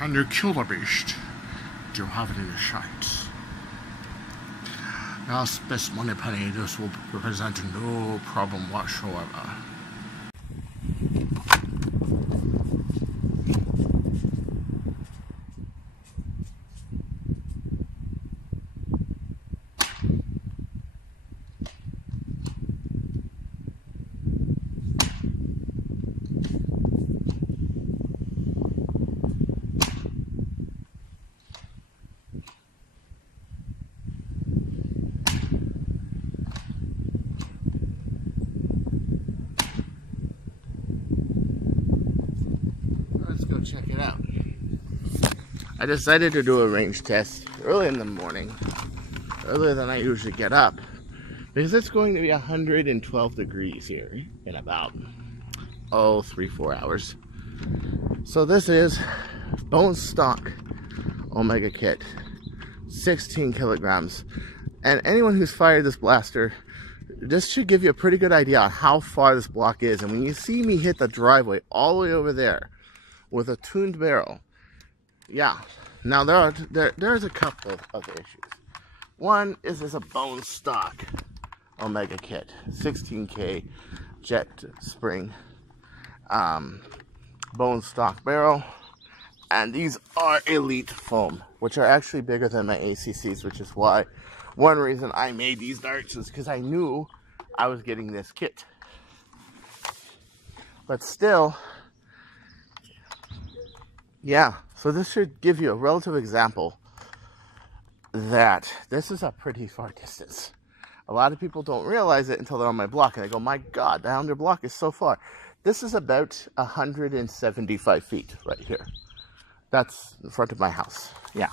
and you kill the beast. Do you have it in your sights? Yes, Best Money Penny, this will represent no problem whatsoever. Let's go check it out. I decided to do a range test early in the morning, earlier than I usually get up, because it's going to be 112 degrees here in about 3-4 hours. So this is bone stock Omega kit, 16 kilograms, and anyone who's fired this blaster, this should give you a pretty good idea on how far this block is. And when you see me hit the driveway all the way over there with a tuned barrel, yeah, now there's a couple of issues. One is there's a bone stock Omega kit, 16K jet spring bone stock barrel, and these are elite foam, which are actually bigger than my ACCs, which is why one reason I made these darts is because I knew I was getting this kit. But still, yeah, so this should give you a relative example that this is a pretty far distance. A lot of people don't realize it until they're on my block and they go, my God, down your block is so far. This is about 175 feet right here. That's in front of my house. Yeah.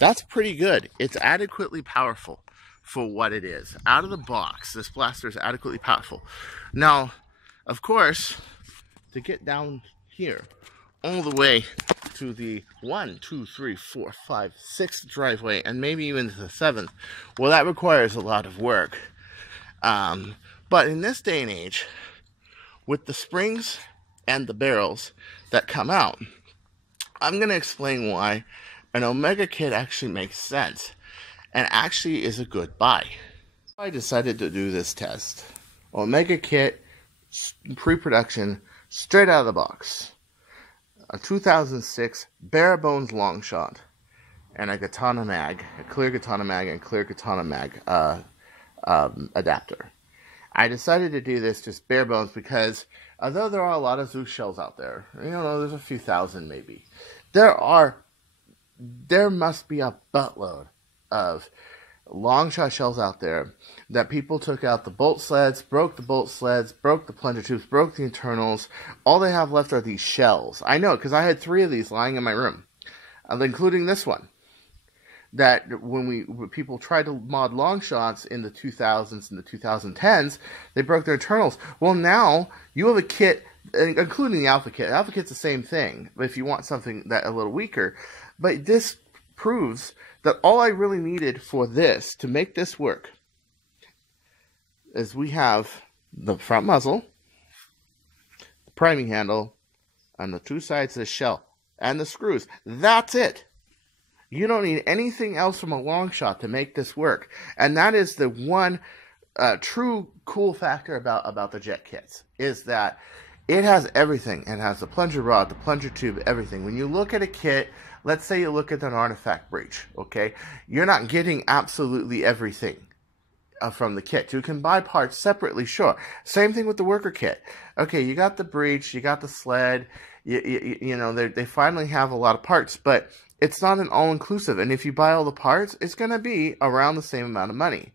That's pretty good. It's adequately powerful for what it is. Out of the box, this blaster is adequately powerful. Now, of course, to get down here, all the way to the 1, 2, 3, 4, 5, 6th driveway, and maybe even to the 7th, well, that requires a lot of work. But in this day and age, with the springs and the barrels that come out, I'm going to explain why an Omega kit actually makes sense and actually is a good buy. I decided to do this test. Omega kit, pre-production, straight out of the box. A 2006 bare bones long shot and a katana mag, a clear katana mag and clear katana mag adapter. I decided to do this just bare bones because although there are a lot of Zeus shells out there, you know, there's a few thousand maybe, there must be a buttload of long shot shells out there that people took out the bolt sleds, broke the bolt sleds, broke the plunger tubes, broke the internals. All they have left are these shells. I know, because I had 3 of these lying in my room, including this one. That when people tried to mod long shots in the 2000s and the 2010s, they broke their internals. Well, now you have a kit, including the Alpha kit. Alpha kit's the same thing, but if you want something that a little weaker. But this proves that all I really needed for this, to make this work, is we have the front muzzle, the priming handle, and the 2 sides of the shell, and the screws. That's it. You don't need anything else from a long shot to make this work. And that is the one true cool factor about the jet kits, is that it has everything. It has the plunger rod, the plunger tube, everything. When you look at a kit, let's say you look at an artifact breach, okay? You're not getting absolutely everything from the kit. You can buy parts separately, sure. Same thing with the worker kit. Okay, you got the breach, you got the sled, you know, they finally have a lot of parts, but it's not an all-inclusive. And if you buy all the parts, it's going to be around the same amount of money.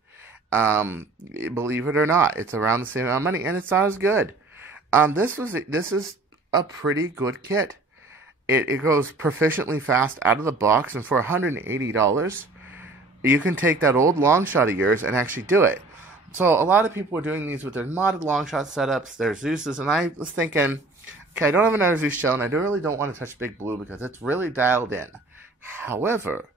Believe it or not, it's around the same amount of money, and it's not as good. This is a pretty good kit. It goes proficiently fast out of the box, and for $180, you can take that old long shot of yours and actually do it. So a lot of people are doing these with their modded long shot setups, their Zeus's, and I was thinking, okay, I don't have another Zeus shell, and I really don't want to touch Big Blue because it's really dialed in. However,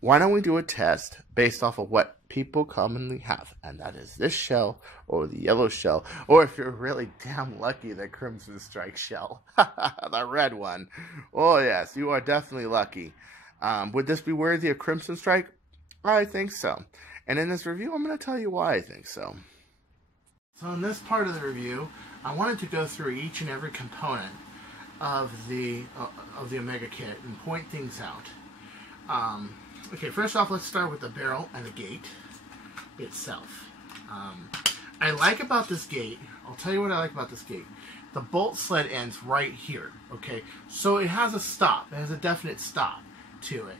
why don't we do a test based off of what people commonly have, and that is this shell or the yellow shell, or if you're really damn lucky, the Crimson Strike shell, the red one. Oh yes, you are definitely lucky. Would this be worthy of Crimson Strike? I think so. And in this review, I'm going to tell you why I think so. So in this part of the review, I wanted to go through each and every component of the Omega kit and point things out. Okay, first off, let's start with the barrel and the gate itself. I like about this gate, I'll tell you what I like about this gate. The bolt sled ends right here, okay? So it has a stop, it has a definite stop to it.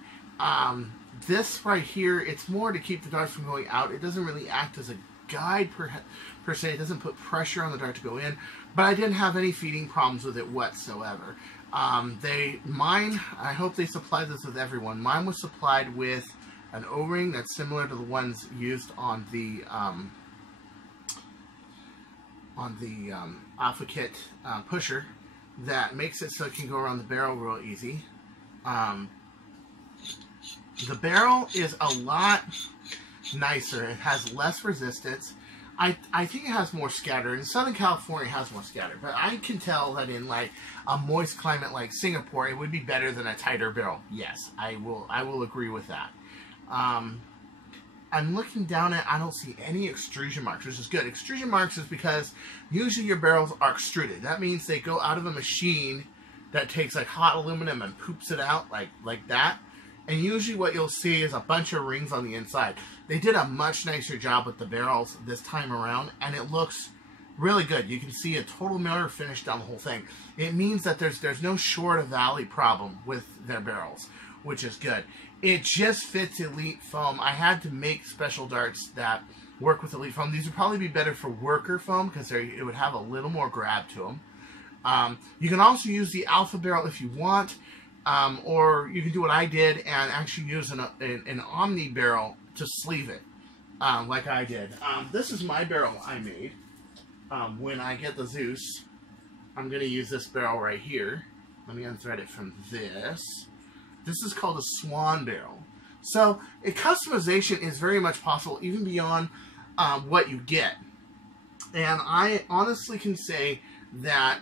This right here, it's more to keep the darts from going out. It doesn't really act as a guide per se. It doesn't put pressure on the dart to go in, but I didn't have any feeding problems with it whatsoever. Mine, I hope they supplied this with everyone. Mine was supplied with an O-ring that's similar to the ones used on the Alpha Kit pusher that makes it so it can go around the barrel real easy. The barrel is a lot nicer. It has less resistance. I think it has more scatter. In Southern California, it has more scatter. But I can tell that in like a moist climate like Singapore, it would be better than a tighter barrel. Yes, I will agree with that. I'm looking down at, I don't see any extrusion marks, which is good. Extrusion marks is because usually your barrels are extruded. That means they go out of a machine that takes like hot aluminum and poops it out like that. And usually what you'll see is a bunch of rings on the inside. They did a much nicer job with the barrels this time around, and it looks really good. You can see a total mirror finish down the whole thing. It means that there's no short of valley problem with their barrels, which is good. It just fits Elite foam. I had to make special darts that work with Elite foam. These would probably be better for worker foam because it would have a little more grab to them. You can also use the Alpha barrel if you want. Or you can do what I did and actually use an Omni barrel to sleeve it, like I did. This is my barrel I made. When I get the Zeus, I'm going to use this barrel right here. Let me unthread it from this. This is called a Swan barrel. So, customization is very much possible, even beyond what you get. And I honestly can say that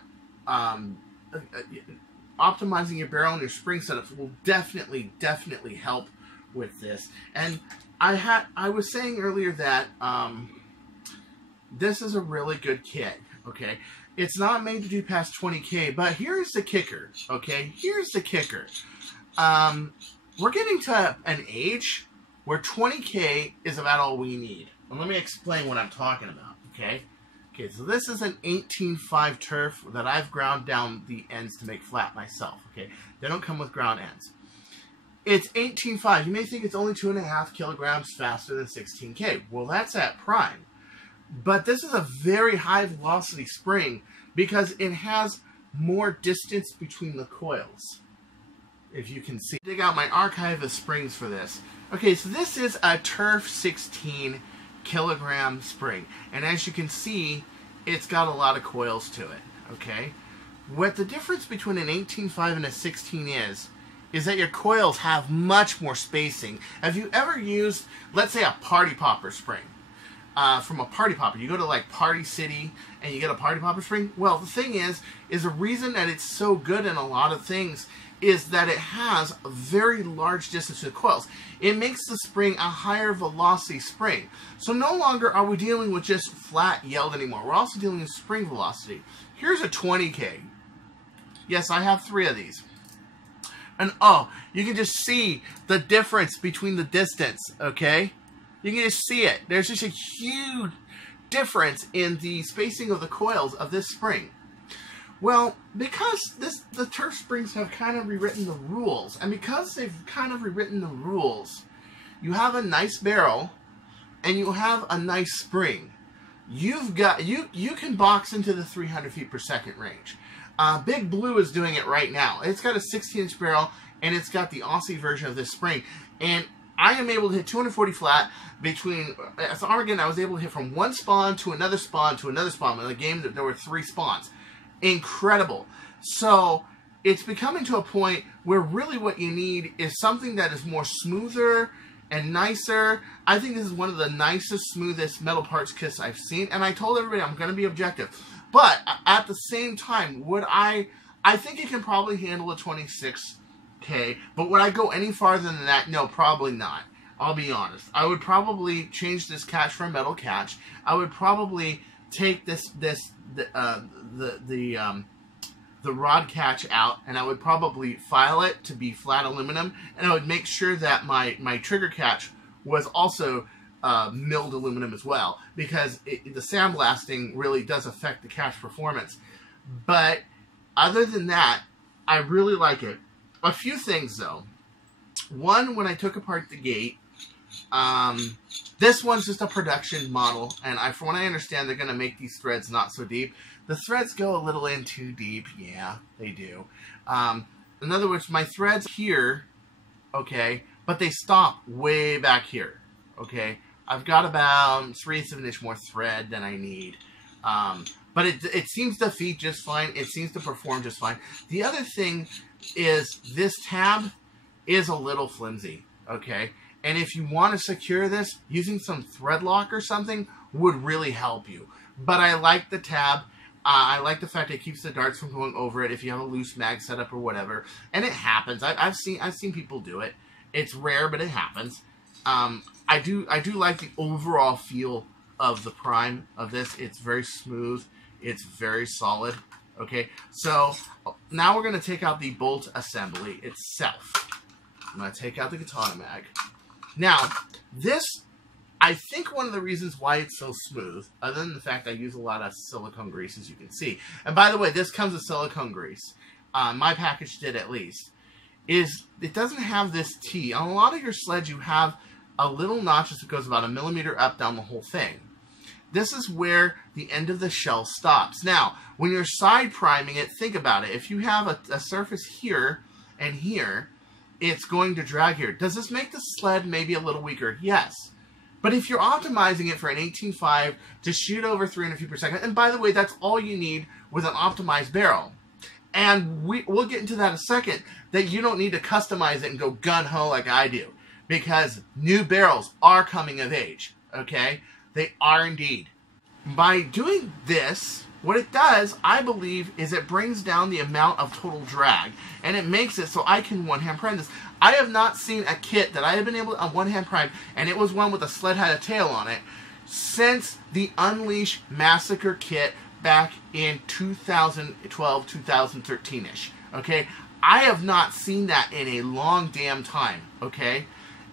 optimizing your barrel and your spring setups will definitely help with this. And I was saying earlier that this is a really good kit, okay? It's not made to do past 20K, but here's the kicker, okay? Here's the kicker. We're getting to an age where 20K is about all we need. And let me explain what I'm talking about, okay? Okay, so this is an 18.5 turf that I've ground down the ends to make flat myself, okay? They don't come with ground ends. It's 18.5. You may think it's only 2.5 kilograms faster than 16K. Well, that's at prime. But this is a very high velocity spring because it has more distance between the coils. If you can see. Dig out my archive of springs for this. Okay, so this is a Turf 16 kilogram spring, and as you can see, it's got a lot of coils to it, okay? What the difference between an 18.5 and a 16 is that your coils have much more spacing. Have you ever used, let's say, a Party Popper spring? From a Party Popper, you go to like Party City and you get a Party Popper spring. Well, the thing is the reason that it's so good in a lot of things is that it has a very large distance to the coils. It makes the spring a higher velocity spring. So no longer are we dealing with just flat yield anymore. We're also dealing with spring velocity. Here's a 20K. Yes, I have 3 of these. And oh, you can just see the difference between the distance, okay? You can just see it. There's just a huge difference in the spacing of the coils of this spring. Well, because the turf springs have kind of rewritten the rules, and because they've kind of rewritten the rules, you have a nice barrel and you have a nice spring. You've got you can box into the 300 feet per second range. Big Blue is doing it right now. It's got a 16-inch barrel and it's got the Aussie version of this spring, and I am able to hit 240 flat between, as Armageddon, I was able to hit from one spawn to another spawn to another spawn. In a game, there were 3 spawns. Incredible. So, it's becoming to a point where really what you need is something that is more smoother and nicer. I think this is one of the nicest, smoothest metal parts kits I've seen. And I told everybody I'm going to be objective. But at the same time, I think it can probably handle a 26K. But would I go any farther than that? No, probably not. I'll be honest. I would probably change this catch for a metal catch. I would probably take the rod catch out, and I would probably file it to be flat aluminum, and I would make sure that my trigger catch was also milled aluminum as well, because the sandblasting really does affect the catch performance. But other than that, I really like it. A few things though. One, when I took apart the gate, this one's just a production model, and from what I understand, they're going to make these threads not so deep. The threads go a little in too deep. Yeah, they do. In other words, my threads here, okay, but they stop way back here, okay? I've got about 3/8 of an inch more thread than I need. But it seems to feed just fine. It seems to perform just fine. The other thing is this tab is a little flimsy, okay? And if you want to secure this, using some thread lock or something would really help you. But I like the tab. I like the fact it keeps the darts from going over it if you have a loose mag setup or whatever. And it happens. I've seen people do it. It's rare, but it happens. I do like the overall feel of the prime of this. It's very smooth. It's very solid. Okay, so now we're going to take out the bolt assembly itself. I'm going to take out the katana mag. Now, this, I think one of the reasons why it's so smooth, other than the fact I use a lot of silicone grease, as you can see, and by the way, this comes with silicone grease, my package did at least, is it doesn't have this T. On a lot of your sleds, you have a little notch that goes about 1 millimeter up down the whole thing. This is where the end of the shell stops. Now, when you're side priming it, think about it. If you have a surface here and here, it's going to drag here. Does this make the sled maybe a little weaker? Yes. But if you're optimizing it for an 18.5 to shoot over 300 feet per second, and by the way, that's all you need with an optimized barrel. And we'll get into that in a second, that you don't need to customize it and go gun-ho like I do. Because new barrels are coming of age, okay? They are indeed. By doing this, what it does, I believe, is it brings down the amount of total drag. And it makes it so I can one-hand prime this. I have not seen a kit that I have been able to one-hand prime, and it was one with a sled had a tail on it, since the Unleash Massacre kit back in 2012, 2013-ish. Okay? I have not seen that in a long damn time. Okay?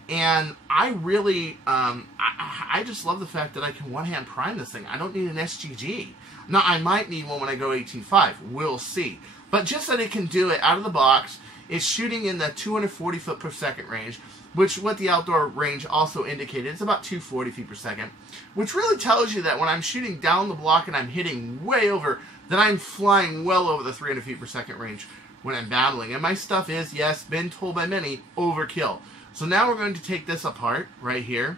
And I really, I just love the fact that I can one-hand prime this thing. I don't need an SGG. Now, I might need one when I go 18.5. We'll see. But just that it can do it out of the box, it's shooting in the 240 foot per second range, which what the outdoor range also indicated. It's about 240 feet per second, which really tells you that when I'm shooting down the block and I'm hitting way over, that I'm flying well over the 300 feet per second range when I'm battling. And my stuff is, yes, been told by many, overkill. So now we're going to take this apart right here.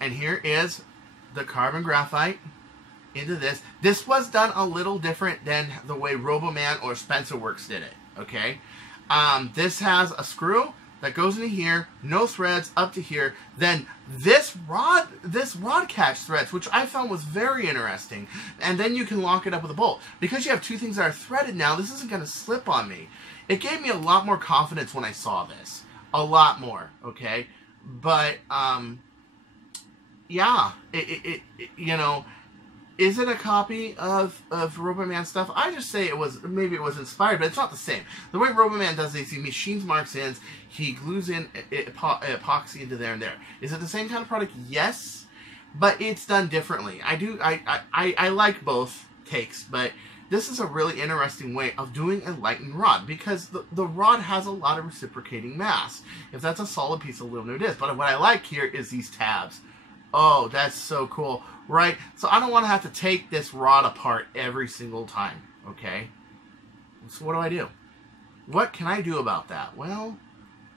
And here is the carbon graphite into this. This was done a little different than the way Roboman or Spencerworks did it. Okay? This has a screw that goes into here, no threads up to here. Then this rod catch threads, which I found was very interesting. And then you can lock it up with a bolt. Because you have two things that are threaded now, this isn't going to slip on me. It gave me a lot more confidence when I saw this. A lot more, okay? But, yeah, you know, is it a copy of Roboman stuff? I just say it was, maybe it was inspired, but it's not the same. The way Roboman does this, he machines marks ends, he glues in epoxy into there and there. Is it the same kind of product? Yes, but it's done differently. I like both takes, but this is a really interesting way of doing a lightened rod, because the rod has a lot of reciprocating mass. If that's a solid piece of aluminum, it is. But what I like here is these tabs. Oh, that's so cool, right? So I don't want to have to take this rod apart every single time, okay? So what do I do? What can I do about that? Well,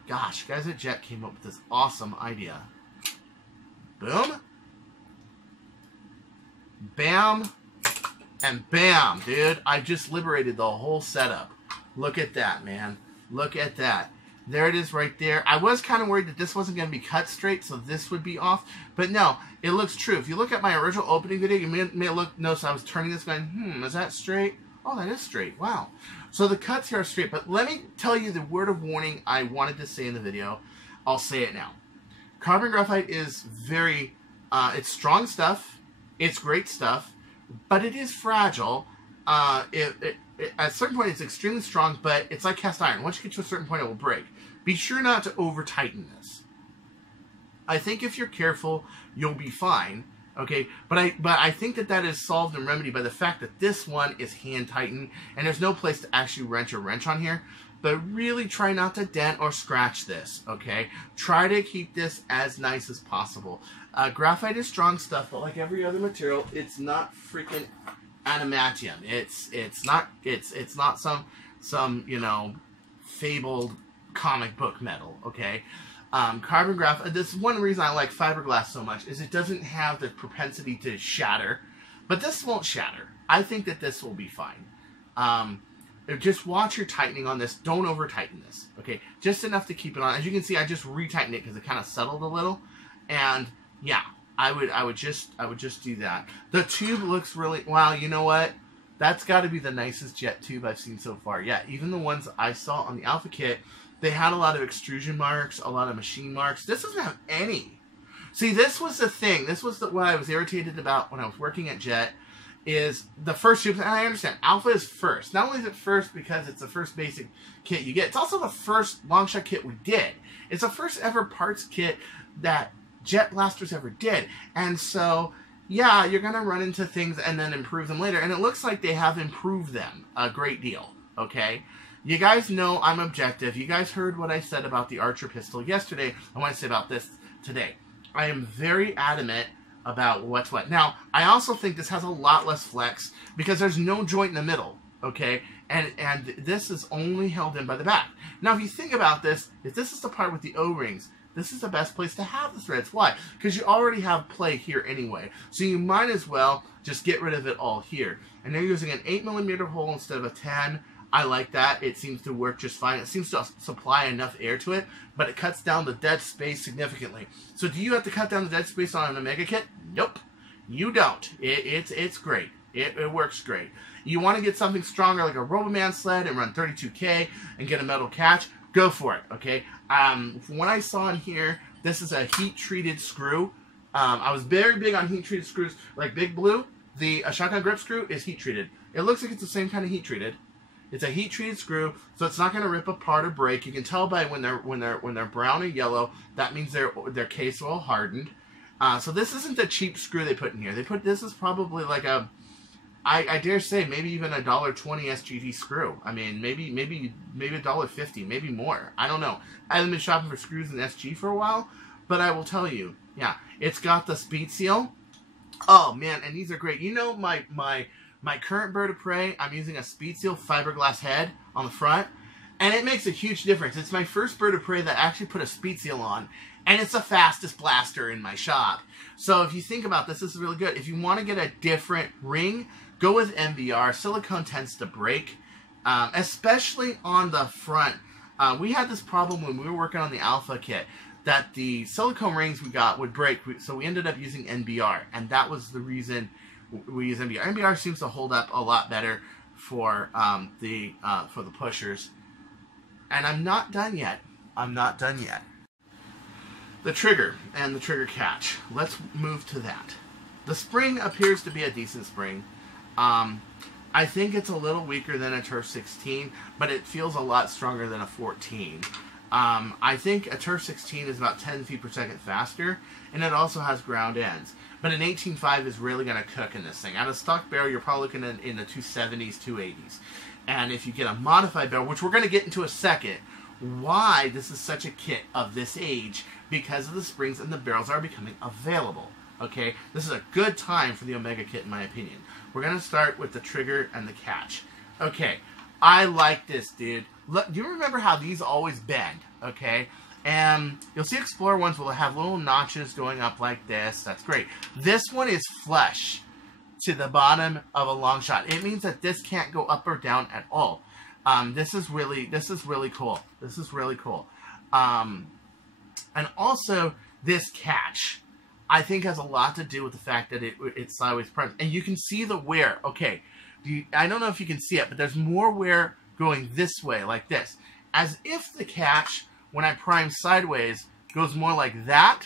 gosh, guys at Jet came up with this awesome idea. Boom. Bam. And bam, dude, I just liberated the whole setup. Look at that, man. Look at that. There it is right there. I was kind of worried that this wasn't going to be cut straight, so this would be off. But no, it looks true. If you look at my original opening video, you may notice I was turning this going, is that straight? Oh, that is straight. Wow. So the cuts here are straight. But let me tell you the word of warning I wanted to say in the video. I'll say it now. Carbon graphite is very, it's strong stuff. It's great stuff. But it is fragile. At a certain point, it's extremely strong, but it's like cast iron. Once you get to a certain point, it will break. Be sure not to over-tighten this. I think if you're careful, you'll be fine. Okay, but I think that is solved and remedied by the fact that this one is hand-tightened, and there's no place to actually wrench on here. But really try not to dent or scratch this, okay? Try to keep this as nice as possible. Graphite is strong stuff, but like every other material, it's not freaking adamantium. It's not some you know, fabled comic book metal, okay? Carbon graphite, this is one reason I like fiberglass so much, is it doesn't have the propensity to shatter. But this won't shatter. I think that this will be fine. Just watch your tightening on this. Don't over tighten this. Okay, just enough to keep it on. As you can see, I just retightened it because it kind of settled a little. And yeah, I would just do that. The tube looks really, wow, you know what? That's got to be the nicest jet tube I've seen so far. Yeah, even the ones I saw on the Alpha kit, they had a lot of extrusion marks, a lot of machine marks. This doesn't have any. See, this was the thing. This was what I was irritated about when I was working at Jet. Is the first tube, and I understand, Alpha is first. Not only is it first because it's the first basic kit you get, it's also the first long shot kit we did. It's the first ever parts kit that Jet Blasters ever did. And so, yeah, you're going to run into things and then improve them later. And it looks like they have improved them a great deal, okay? You guys know I'm objective. You guys heard what I said about the Archer pistol yesterday. I want to say about this today. I am very adamant about what's what. Now, I also think this has a lot less flex because there's no joint in the middle, okay? And this is only held in by the back. Now, if you think about this, if this is the part with the O-rings, this is the best place to have the threads. Why? Because you already have play here anyway. So you might as well just get rid of it all here. And they're using an 8mm hole instead of a 10. I like that. It seems to work just fine. It seems to supply enough air to it, but it cuts down the dead space significantly. So do you have to cut down the dead space on an Omega kit? Nope. You don't. It's great. It works great. You want to get something stronger like a Roboman sled and run 32K and get a metal catch? Go for it, okay? From what I saw in here, this is a heat-treated screw. I was very big on heat-treated screws. Like Big Blue, the shotgun grip screw is heat-treated. It looks like it's the same kind of heat-treated. It's a heat-treated screw, so it's not going to rip apart or break. You can tell by when they're brown or yellow. That means their case oil hardened. So this isn't the cheap screw they put in here. This is probably like a, I dare say, maybe even a $1.20 SGD screw. I mean, maybe $1.50, maybe more. I don't know. I haven't been shopping for screws in SG for a while, but I will tell you, yeah, it's got the speed seal. Oh man, and these are great. You know my current bird of prey, I'm using a speed seal fiberglass head on the front, and it makes a huge difference. It's my first bird of prey that actually put a speed seal on, and it's the fastest blaster in my shop. So if you think about this, this is really good. If you want to get a different ring, go with MBR. Silicone tends to break, especially on the front. We had this problem when we were working on the Alpha kit, that the silicone rings we got would break, so we ended up using NBR, and that was the reason we use NBR. NBR seems to hold up a lot better for the pushers. And I'm not done yet. I'm not done yet. The trigger and the trigger catch. Let's move to that. The spring appears to be a decent spring. I think it's a little weaker than a Turf 16, but it feels a lot stronger than a 14. I think a Turf 16 is about 10 feet per second faster, and it also has ground ends. But an 18.5 is really going to cook in this thing. Out of stock barrel, you're probably looking at in the 270s, 280s. And if you get a modified barrel, which we're going to get into a second, why this is such a kit of this age, because of the springs and the barrels are becoming available. Okay, this is a good time for the Omega kit in my opinion. We're going to start with the trigger and the catch. Okay, I like this, dude. Look, do you remember how these always bend? Okay, and you'll see Explorer ones will have little notches going up like this. That's great. This one is flush. to the bottom of a long shot. It means that this can't go up or down at all. This is really cool. This is really cool. And also, this catch, I think, has a lot to do with the fact that it's sideways primed. And you can see the wear. Okay, I don't know if you can see it, but there's more wear going this way, like this. As if the catch, when I prime sideways, goes more like that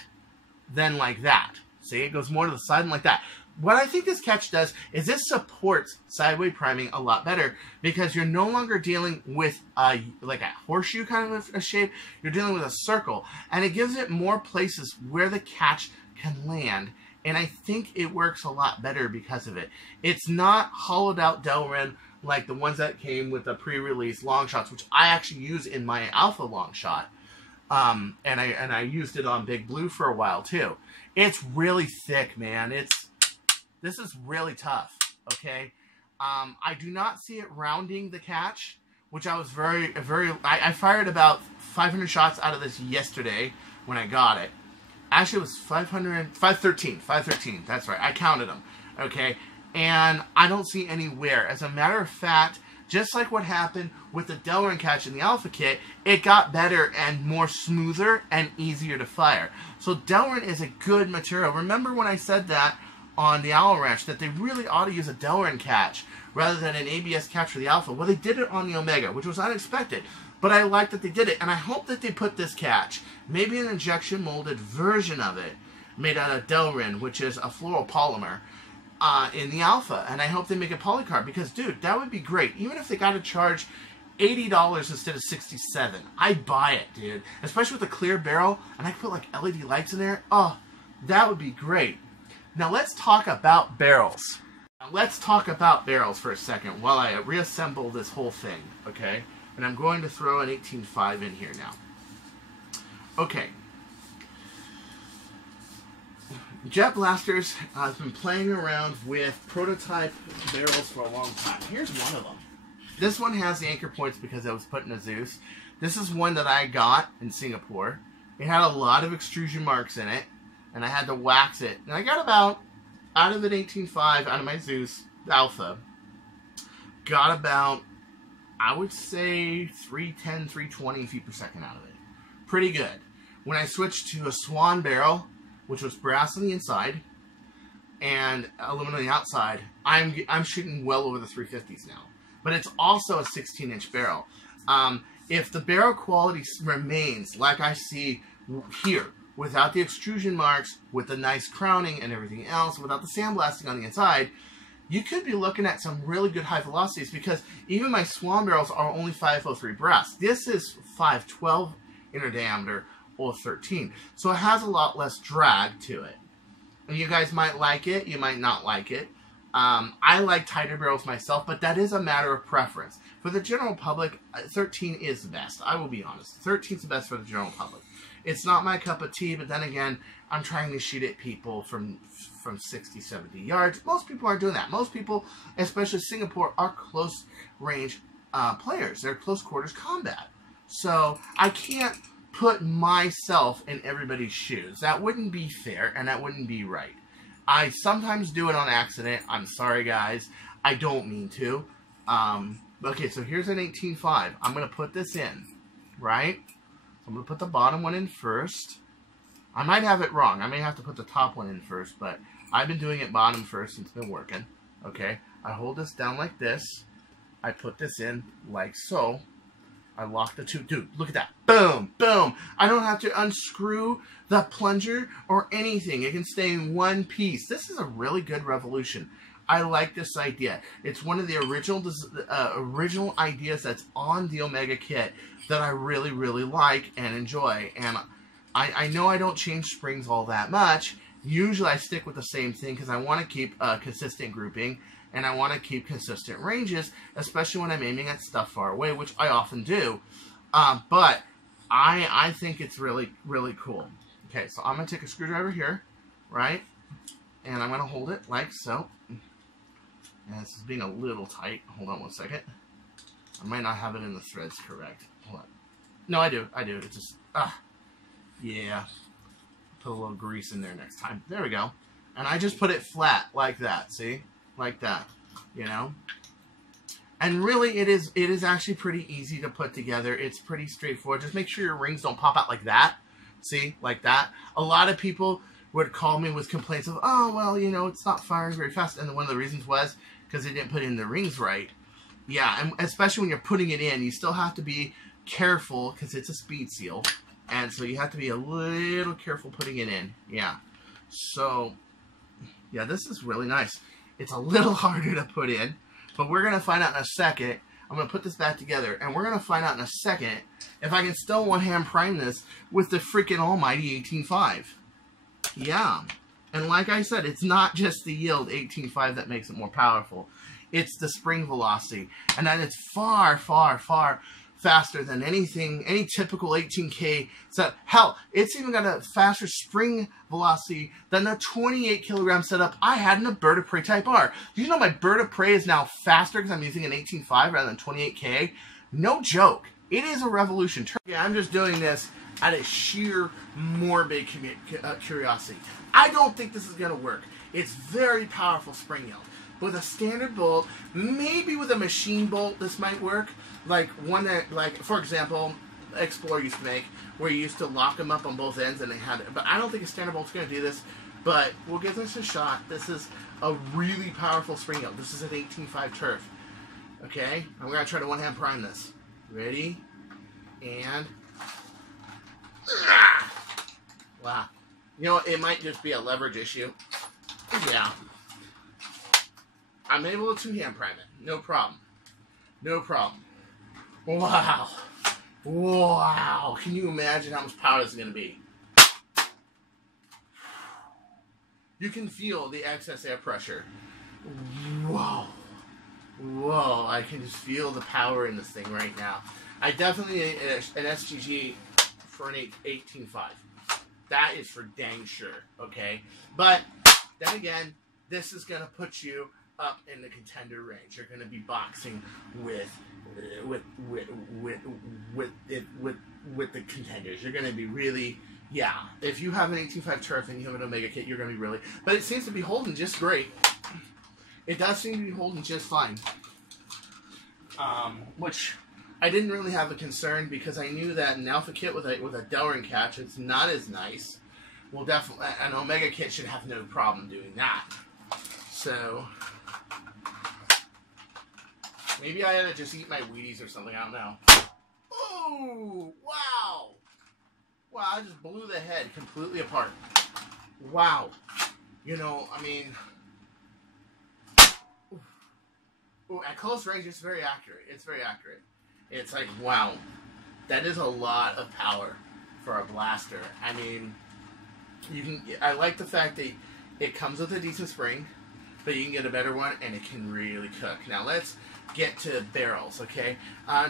than like that. See, it goes more to the side than like that. What I think this catch does is this supports sideways priming a lot better because you're no longer dealing with like a horseshoe kind of a shape. You're dealing with a circle, and it gives it more places where the catch can land. And I think it works a lot better because of it. It's not hollowed out Delrin like the ones that came with the pre-release long shots, which I actually use in my alpha long shot. And I used it on Big Blue for a while too. It's really thick, man. This is really tough, okay? I do not see it rounding the catch, which I was I fired about 500 shots out of this yesterday when I got it. Actually, it was 513, that's right. I counted them, okay? And I don't see any wear. As a matter of fact, just like what happened with the Delrin catch in the Alpha kit, it got better and more smoother and easier to fire. So Delrin is a good material. Remember when I said that on the Owl Ranch, that they really ought to use a Delrin catch rather than an ABS catch for the Alpha? Well, they did it on the Omega, which was unexpected. But I like that they did it, and I hope that they put this catch, maybe an injection molded version of it, made out of Delrin, which is a fluoropolymer, in the Alpha. And I hope they make a polycarb, because, dude, that would be great. Even if they got to charge $80 instead of $67, I'd buy it, dude. Especially with a clear barrel, and I could put, like, LED lights in there. Oh, that would be great. Now, let's talk about barrels. Now, let's talk about barrels for a second while I reassemble this whole thing, okay? And I'm going to throw an 18.5 in here now. Okay. Jet Blasters has been playing around with prototype barrels for a long time. Here's one of them. This one has the anchor points because I was put in a Zeus. This is one that I got in Singapore. It had a lot of extrusion marks in it, and I had to wax it. And I got about, out of an 18.5, out of my Zeus Alpha, got about, I would say, 310, 320 feet per second out of it. Pretty good. When I switched to a Swan barrel, which was brass on the inside and aluminum on the outside, I'm shooting well over the 350s now. But it's also a 16-inch barrel. If the barrel quality remains like I see here, without the extrusion marks, with the nice crowning and everything else, without the sandblasting on the inside, you could be looking at some really good high velocities, because even my Swan barrels are only 503 brass. This is 512 inner diameter or 13. So it has a lot less drag to it. And you guys might like it, you might not like it. I like tighter barrels myself, but that is a matter of preference. For the general public, 13 is the best. I will be honest. 13 is the best for the general public. It's not my cup of tea, but then again, I'm trying to shoot at people from 60, 70 yards. Most people aren't doing that. Most people, especially Singapore, are close range players. They're close quarters combat. So I can't put myself in everybody's shoes. That wouldn't be fair, and that wouldn't be right. I sometimes do it on accident. I'm sorry, guys. I don't mean to. Okay, so here's an 18.5. I'm going to put this in, right? So I'm going to put the bottom one in first. I might have it wrong. I may have to put the top one in first, but I've been doing it bottom first and it's been working. Okay, I hold this down like this. I put this in like so. I lock the two. Dude, look at that. Boom, boom. I don't have to unscrew the plunger or anything. It can stay in one piece. This is a really good revolution. I like this idea. It's one of the original ideas that's on the Omega kit that I really, really like and enjoy. And I know I don't change springs all that much. Usually I stick with the same thing because I want to keep consistent grouping. And I want to keep consistent ranges, especially when I'm aiming at stuff far away, which I often do. But I think it's really, really cool. Okay, so I'm going to take a screwdriver here, right? And I'm going to hold it like so. And this is being a little tight. Hold on one second. I might not have it in the threads correct. Hold on. No, I do. It's just, yeah. Put a little grease in there next time. There we go. And I just put it flat like that, see? like that, you know. And really, it is actually pretty easy to put together. It's pretty straightforward. Just make sure your rings don't pop out like that. See, like that. A lot of people would call me with complaints of, oh, well, you know, it's not firing very fast. And one of the reasons was because they didn't put in the rings right. Yeah, and especially when you're putting it in, you still have to be careful because it's a speed seal. And so you have to be a little careful putting it in. Yeah. So, yeah, this is really nice. It's a little harder to put in. But we're going to find out in a second. I'm going to put this back together. And we're going to find out in a second if I can still one-hand prime this with the freaking almighty 18.5. Yeah. And like I said, it's not just the yield 18.5 that makes it more powerful. It's the spring velocity. And that is far, far, far faster than any typical 18K setup. Hell, it's even got a faster spring velocity than the 28 kilogram setup I had in a Bird of Prey Type R. Do you know my Bird of Prey is now faster because I'm using an 18.5 rather than 28K? No joke. It is a revolution. Yeah, I'm just doing this out of sheer morbid curiosity. I don't think this is going to work. It's very powerful spring yield. With a standard bolt, maybe with a machine bolt, this might work. Like one that, like for example, Explorer used to make, where you used to lock them up on both ends, and they had it. But I don't think a standard bolt's going to do this. But we'll give this a shot. This is a really powerful spring yield. This is an 18.5 turf. Okay, I'm going to try to one-hand prime this. Ready? And wow. You know, it might just be a leverage issue. Yeah. I'm able to two-hand prime it. No problem. No problem. Wow. Wow. Can you imagine how much power this is going to be? You can feel the excess air pressure. Whoa. Whoa. I can just feel the power in this thing right now. I definitely need an SGG for an 18.5. That is for dang sure. Okay? But, then again, this is going to put you up in the contender range. You're going to be boxing with the contenders. You're going to be really, yeah. If you have an 18.5 turf and you have an Omega kit, you're going to be really. But it seems to be holding just great. It does seem to be holding just fine. Which I didn't really have a concern because I knew that an Alpha kit with a Delrin catch, it's not as nice. Well, definitely an Omega kit should have no problem doing that. So maybe I had to just eat my Wheaties or something. I don't know. Oh, wow. Wow, I just blew the head completely apart. Wow. You know, I mean, ooh, at close range, it's very accurate. It's very accurate. It's like, wow. That is a lot of power for a blaster. I mean, I like the fact that it comes with a decent spring, but you can get a better one, and it can really cook. Now, let's get to barrels, okay?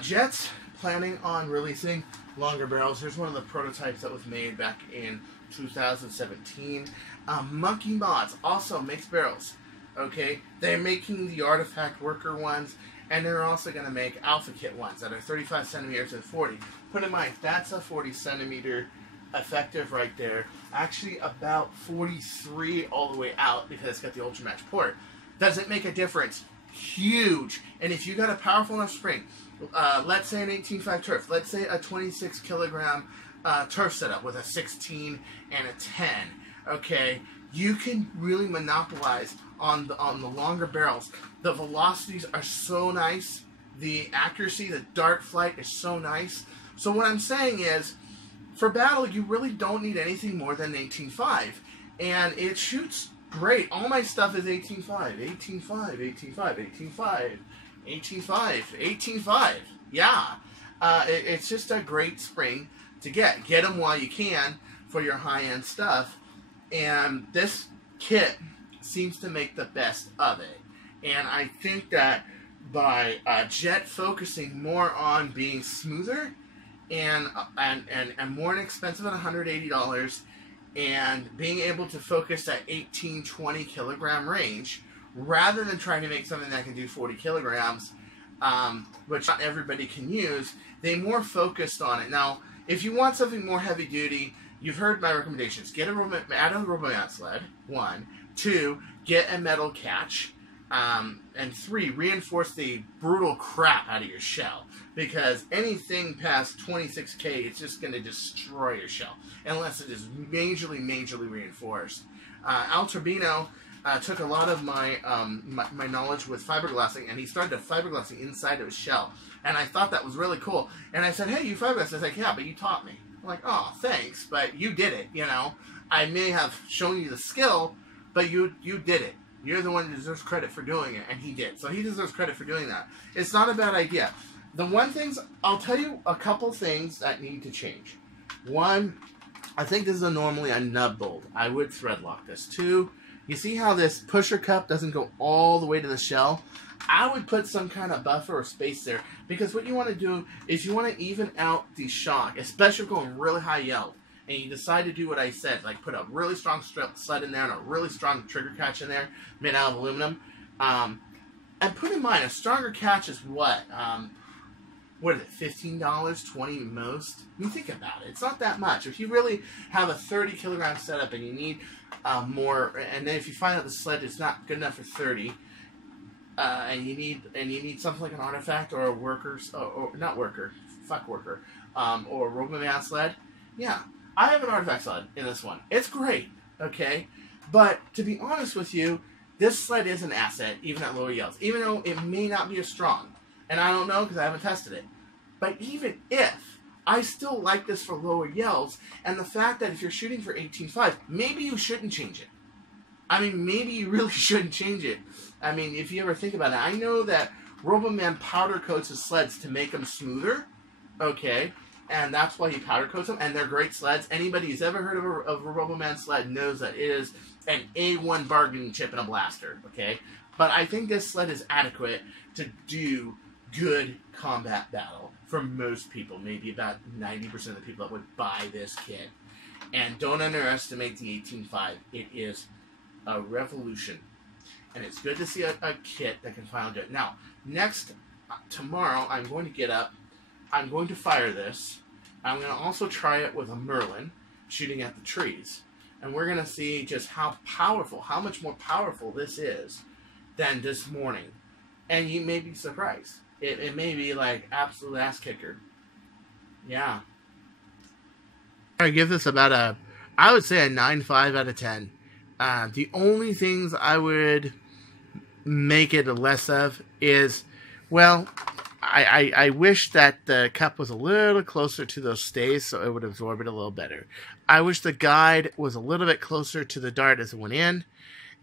Jet's planning on releasing longer barrels. Here's one of the prototypes that was made back in 2017. Monkey Mods also makes barrels, okay? They're making the Artifact Worker ones, and they're also going to make Alpha Kit ones that are 35 centimeters and 40. Put in mind, that's a 40 centimeter effective right there. Actually, about 43 all the way out because it's got the Ultra Match port. Does it make a difference? Huge. And if you got a powerful enough spring, let's say an 18.5 turf, let's say a 26 kilogram turf setup with a 16 and a 10, okay, you can really monopolize on the longer barrels. The velocities are so nice. The accuracy, the dart flight is so nice. So what I'm saying is, for battle, you really don't need anything more than 18.5. And it shoots great. All my stuff is 18.5, 18.5, 18.5, 18.5, 18.5, 18.5. Yeah. It's just a great spring to get. Get them while you can for your high-end stuff. And this kit seems to make the best of it. And I think that by Jet focusing more on being smoother and more inexpensive at $180 and being able to focus at 18-20 kilogram range rather than trying to make something that can do 40 kilograms, which not everybody can use, they more focused on it. Now, if you want something more heavy duty, you've heard my recommendations. Add a RoboMount sled, 1. 2, get a metal catch. And 3, reinforce the brutal crap out of your shell. Because anything past 26K, it's just going to destroy your shell. Unless it is majorly reinforced. Al Turbino took a lot of my knowledge with fiberglassing, and he started fiberglassing inside of his shell. And I thought that was really cool. And I said, hey, you fiberglass? I was like, yeah, but you taught me. I'm like, oh, thanks, but you did it, you know. I may have shown you the skill, but you did it. You're the one who deserves credit for doing it, and he did. So he deserves credit for doing that. It's not a bad idea. The one things, I'll tell you a couple things that need to change. 1, I think this is normally a nub bolt. I would thread lock this. 2, you see how this pusher cup doesn't go all the way to the shell? I would put some kind of buffer or space there, because what you want to do is you want to even out the shock, especially if you're going really high yield. And you decide to do what I said, like put a really strong sled in there and a really strong trigger catch in there, made out of aluminum. And put in mind, a stronger catch is what? What is it, $15, $20 most? I mean, think about it. It's not that much. If you really have a 30-kilogram setup and you need more, and then if you find out the sled is not good enough for 30, and you need something like an artifact or a worker's, or not worker, fuck worker, or a Roboman sled, yeah. I have an artifact sled in this one. It's great, okay? But to be honest with you, this sled is an asset, even at lower yields. Even though it may not be as strong. And I don't know because I haven't tested it. But even if, I still like this for lower yields. And the fact that if you're shooting for 18.5, maybe you shouldn't change it. I mean, maybe you really shouldn't change it. I mean, if you ever think about it. I know that Roboman powder coats his sleds to make them smoother, okay? And that's why he powder coats them, and they're great sleds. Anybody who's ever heard of a Roboman sled knows that it is an A1 bargaining chip and a blaster, okay? But I think this sled is adequate to do good combat battle for most people, maybe about 90% of the people that would buy this kit. And don't underestimate the 18.5. It is a revolution. And it's good to see a kit that can finally do it. Now, tomorrow, I'm going to get up. I'm going to fire this. I'm going to also try it with a Merlin, shooting at the trees. And we're going to see just how much more powerful this is than this morning. And you may be surprised. It may be like absolute ass kicker. Yeah. I give this about I would say a 9.5 out of 10. The only things I would make it a less of is, well, I wish that the cup was a little closer to those stays so it would absorb it a little better. I wish the guide was a little bit closer to the dart as it went in.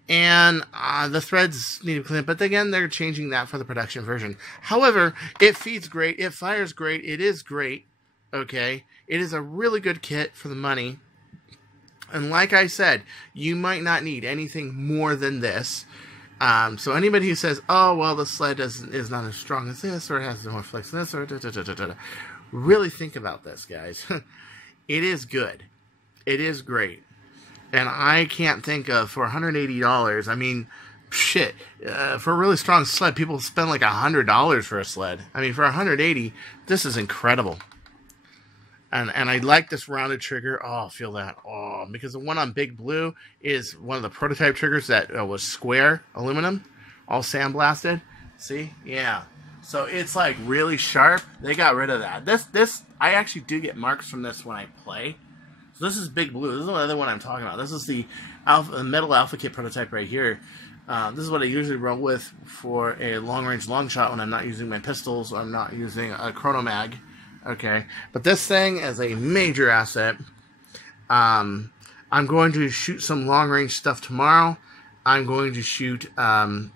And the threads need to be cleaned up. But again, they're changing that for the production version. However, it feeds great. It fires great. It is great. Okay? It is a really good kit for the money. And like I said, you might not need anything more than this. So anybody who says, oh, well, the sled is not as strong as this, or it has more flex than this, or really think about this, guys. It is good. It is great. And I can't think of, for $180, I mean, shit, for a really strong sled, people spend like $100 for a sled. I mean, for $180, this is incredible. And I like this rounded trigger. Oh, feel that. Oh, because the one on Big Blue is one of the prototype triggers that was square aluminum, all sandblasted. See? Yeah. So it's like really sharp. They got rid of that. This I actually do get marks from this when I play. So this is Big Blue. This is the other one I'm talking about. This is the Metal Alpha Kit prototype right here. This is what I usually roll with for a long-range long shot when I'm not using my pistols or I'm not using a chrono mag. Okay, but this thing is a major asset. I'm going to shoot some long-range stuff tomorrow. I'm going to shoot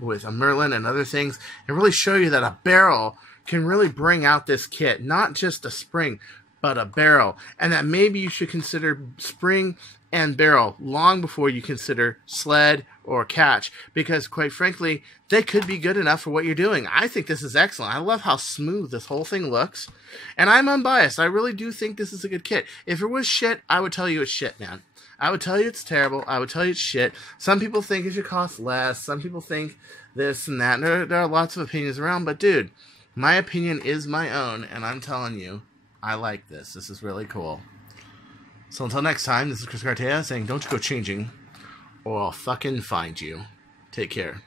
with a Merlin and other things and really show you that a barrel can really bring out this kit. Not just a spring, but a barrel. And that maybe you should consider spring and barrel long before you consider sled or catch. Because quite frankly, they could be good enough for what you're doing. I think this is excellent. I love how smooth this whole thing looks. And I'm unbiased. I really do think this is a good kit. If it was shit, I would tell you it's shit, man. I would tell you it's terrible. I would tell you it's shit. Some people think it should cost less. Some people think this and that. And there are lots of opinions around. But dude, my opinion is my own. And I'm telling you, I like this. This is really cool. So until next time, this is Chris Cartea saying, don't you go changing, or I'll fucking find you. Take care.